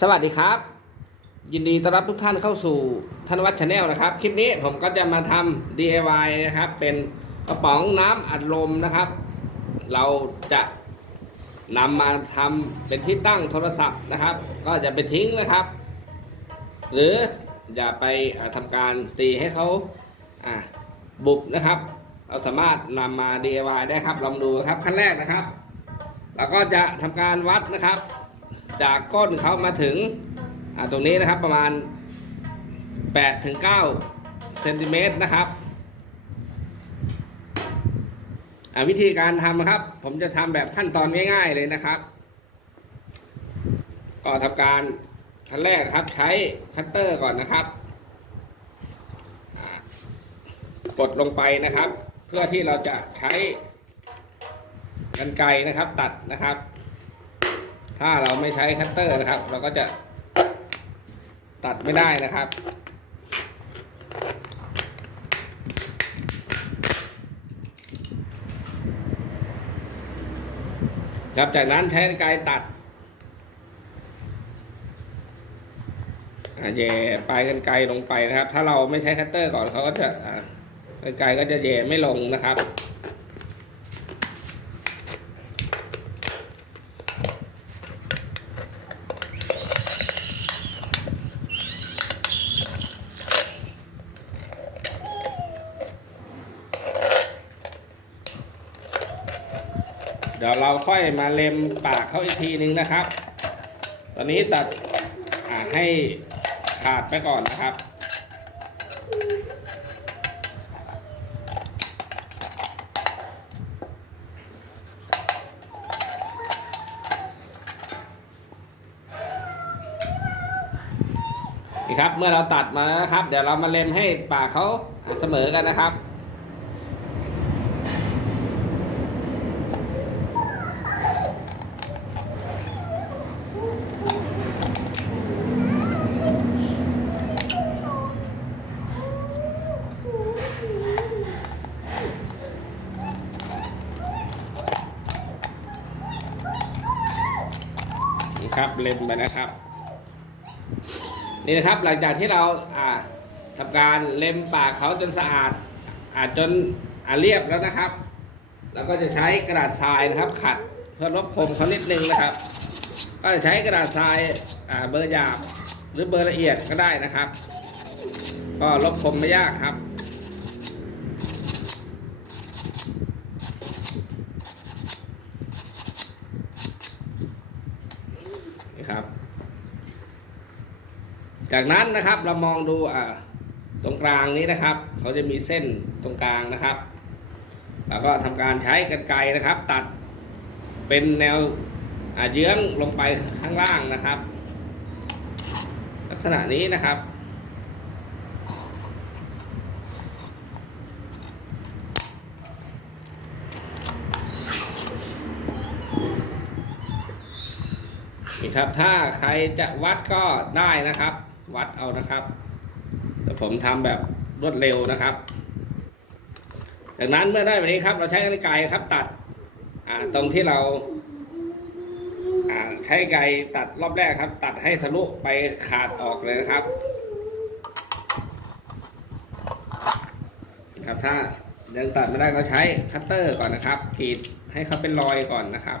สวัสดีครับ ยินดีต้อนรับทุกท่านเข้าสู่ธนวัฒน์ชาแนลนะครับ คลิปนี้ผมก็จะมาทำ DIY นะครับ เป็นกระป๋องน้ำอัดลมนะครับ เราจะนำมาทำเป็นที่ตั้งโทรศัพท์นะครับ ก็จะไปทิ้งนะครับ หรืออย่าไปทำการตีให้เขาอ่าบุบนะครับ เราสามารถนำมา DIY ได้ครับ ลองดูครับขั้นแรกนะครับ เราก็จะทำการวัดนะครับ จากก้นเขามาถึงตรงนี้นะครับประมาณ8ถึง9เซนติเมตรนะครับวิธีการทำนะครับ ผมจะทำแบบขั้นตอนง่ายๆเลยนะครับ ก็ทำการขั้นแรกครับใช้คัตเตอร์ก่อนนะครับ กดลงไปนะครับ เพื่อที่เราจะใช้กันไกรนะครับตัดนะครับ ถ้าเราไม่ใช้คัตเตอร์นะครับ เราก็จะตัดไม่ได้นะครับ ครับจากนั้นใช้กรรไกรตัดแย่ปลายกันไกรลงไปนะครับ ถ้าเราไม่ใช้คัตเตอร์ก่อนเขาก็จะกรรไกรก็จะแย่ไม่ลงนะครับ ดี๋ยวเราค่อยมาเล็มปากเขาอีกทีนึงนะครับ ตอนนี้ตัดให้ขาดไปก่อนนะครับนี่ครับ เมื่อเราตัดมาแล้วนะครับ เดี๋ยวเรามาเล็มให้ปากเขาเสมอกันนะครับ เล็มไปนะครับ นี่นะครับหลังจากที่เราอ่าทำการเล็มปากเขาจนสะอาดอาจจนอ่าเรียบแล้วนะครับเราก็จะใช้กระดาษทรายนะครับ ขัดเพื่อลบคมเขานิดนึงนะครับ ก็จะใช้กระดาษทรายอ่าเบอร์หยาบหรือเบอร์ละเอียดก็ได้นะครับ ก็ลบคมไม่ยากครับ นะครับ จากนั้นนะครับเรามองดูอ่าตรงกลางนี้นะครับ เขาจะมีเส้นตรงกลางนะครับเราก็ทำการใช้กรรไกรนะครับ ตัดเป็นแนวเยื้องลงไปข้างล่างนะครับ ลักษณะนี้นะครับ ครับ ถ้าใครจะวัดก็ได้นะครับ วัดเอานะครับแต่ผมทำแบบรวดเร็วนะครับ จากนั้นเมื่อได้แบบนี้ครับ เราใช้กรรไกรครับ ตัด อ่า ตรงที่เราอ่าใช้ไกรตัดรอบแรกครับ ตัดให้ทะลุไปขาดออกเลยนะครับครับถ้ายังตัดไม่ได้ก็ใช้คัตเตอร์ก่อนนะครับกรีดให้เขาเป็นรอยก่อนนะครับ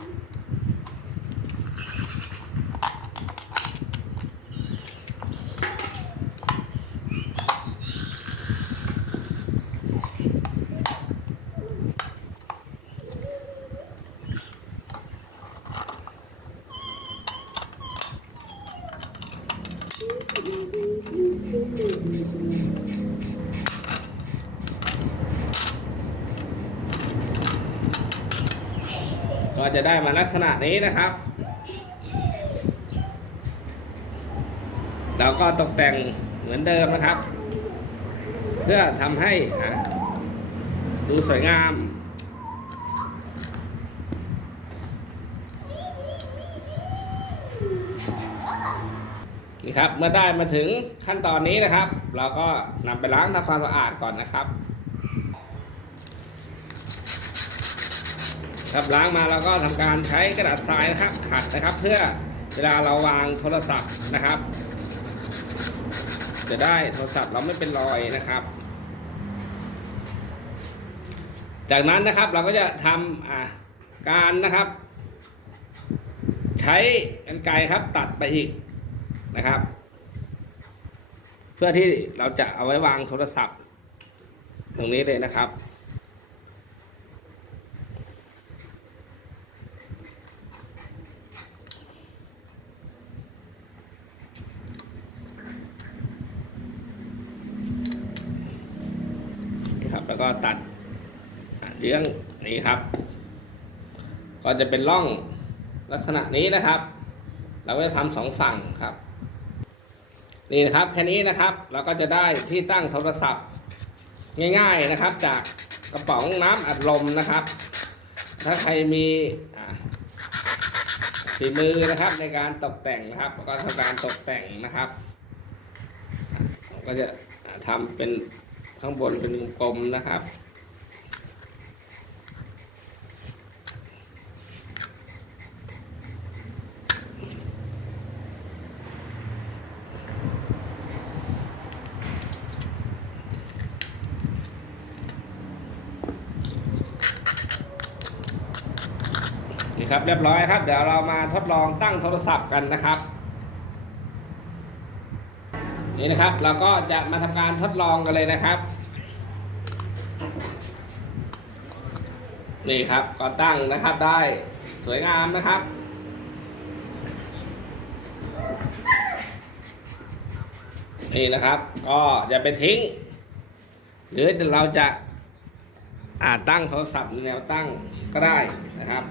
ก็จะได้มาลักษณะนี้นะครับ เราก็ตกแต่งเหมือนเดิมนะครับ เพื่อทำให้ดูสวยงามนี่ครับเมื่อได้มาถึงขั้นตอนนี้นะครับ เราก็นำไปล้างทำความสะอาดก่อนนะครับ ครับล้างมาเราก็ทำการใช้กระดาษทรายนะครับขัดนะครับ เพื่อเวลาเราวางโทรศัพท์นะครับ จะได้โทรศัพท์เราไม่เป็นรอยนะครับ จากนั้นนะครับเราก็จะทำการนะครับ ใช้กรรไกรครับตัดไปอีกนะครับ เพื่อที่เราจะเอาไว้วางโทรศัพท์ ตรงนี้เลยนะครับ นี่ครับ แล้ว ก็ตัดเลี้ยงนี้ครับ ก็จะเป็นร่องลักษณะนี้นะครับ เราก็จะทำสองฝั่งครับ นี่นะครับแค่นี้นะครับ เราก็จะได้ที่ตั้งโทรศัพท์ง่าย ๆนะครับ จากกระป๋องน้ำอัดลมนะครับ ถ้าใครมีฝีมือนะครับในการตกแต่งนะครับ ก็ทำการตกแต่งนะครับอ่าก็จะทำเป็น ข้างบนเป็นกลมนะครับ นี่ครับเรียบร้อยครับ เดี๋ยวเรามาทดลองตั้งโทรศัพท์กันนะครับนี่นะครับเราก็จะมาทำการทดลองกันเลยนะครับ นี่ครับก็ตั้งนะครับได้สวยงามนะครับ นี่นะครับ ก็อย่าไปทิ้ง หรือเราจะอาจตั้งโทรศัพท์แนวตั้งก็ได้นะครับ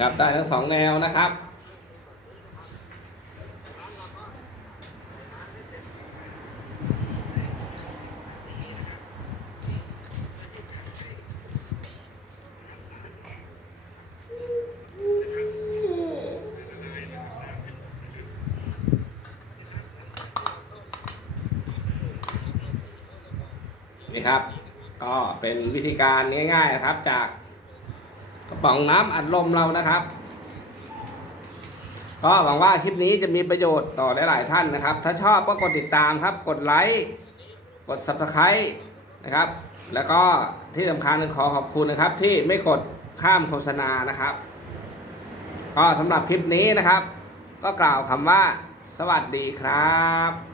ครับได้ทั้งสองแนวนะครับ นี่ครับ ก็เป็นวิธีการง่ายๆนะครับ จากกระป๋องน้ำอัดลมเรานะครับ ก็หวังว่าคลิปนี้จะมีประโยชน์ต่อหลายๆท่านนะครับ ถ้าชอบก็กดติดตามครับ กดไลค์กด subscribe นะครับ แล้วก็ที่สำคัญขอขอบคุณนะครับ ที่ไม่กดข้ามโฆษณานะครับ ก็สำหรับคลิปนี้นะครับ ก็กล่าวคำว่า สวัสดีครับ